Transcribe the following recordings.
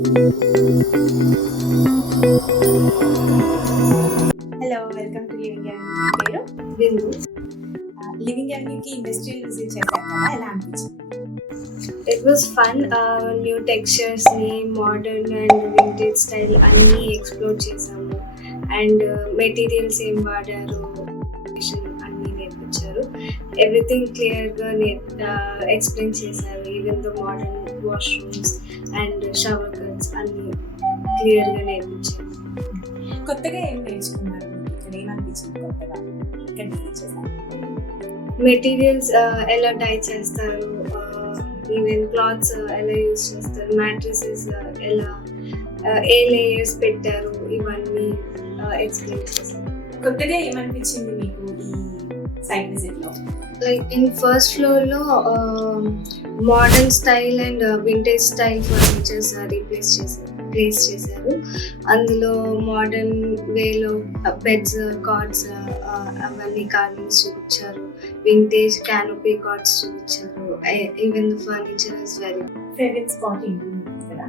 Hello, welcome to living avenue. పేరు బిందు. లివింగ్ అవెన్యూకి industrial visit చేశారు కదా, ఎలా అనిపించింది? It was fun. New textures ని మోడర్న్ అండ్ వింటేజ్ స్టైల్ అన్నీ ఎక్స్ప్లోర్ చేసాము. అండ్ మెటీరియల్స్ ఏం వాడారు అన్నీ నేర్పించారు. ఎవ్రీథింగ్ క్లియర్గా ఎక్స్ప్లెయిన్ చేశారు. Even the modern washrooms and shower cuts అన్నీ క్లియర్గా నేర్పించారు. కొత్తగా ఏం నేర్చుకున్నారు? ఇక్కడ ఏమనిపించింది కొత్తగా ఇక్కడ విజిట్ చేశారు? మెటీరియల్స్ ఎలా డై చేస్తారు, ఈవెన్ క్లాత్స్ ఎలా యూజ్ చేస్తారు, మ్యాట్రసెస్ ఎలా ఏ లేయర్స్ పెట్టారు, ఇవన్నీ ఎక్స్ప్లెయిన్ చేస్తారు. కొత్తగా ఏమనిపించింది మీకు ఈ సైట్ విజిట్ లో? లైక్ ఇన్ ఫస్ట్ ఫ్లోర్ లో modern style and vintage style furnitures place చేశారు. అందులో మోడర్న్ వేలో బెడ్స్, కార్డ్స్ అవన్నీ కార్వింగ్స్ చూపించారు. వింటేజ్ క్యానోపీ కార్డ్స్ చూపించారు. Even the furniture is very favourite spot ఏంటి ఇక్కడ?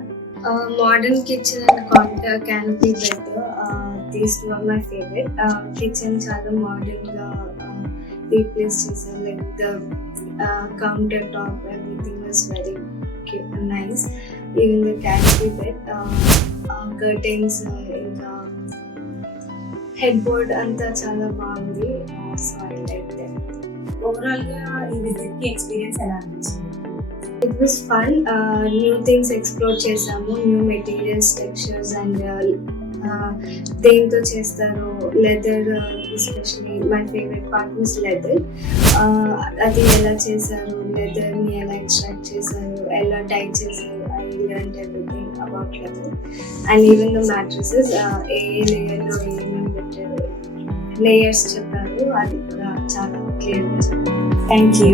Modern kitchen and canopy bed, these two are my favourite. Kitchen చాలా modern గా రీప్లేస్ చేశారు. Like the counter top everything was very nice. Even the canopy bed, curtains, ఇంకా head board అంతా చాలా బాగుంది. So I like that. Overall గా ఈ విజిట్ కి ఎక్స్పీరియన్స్ ఎలా అనిపించింది? It was fun. New things explore చేసాము. న్యూ మెటీరియల్స్, టెక్స్చర్స్ అండ్ దేంతో చేస్తారు. Leather, especially my favourite part was leather. అది ఎలా చేశారు, లెదర్ని ఎలా ఎక్స్ట్రాక్ట్ చేశారు, ఎలా డై చేశారు. I learned everything about leather. And even the mattresses a లేయర్లో ఏమేమి పెట్టారు, లేయర్స్ చెప్పారు. అది కూడా చాలా క్లియర్గా చెప్పారు. Thank you.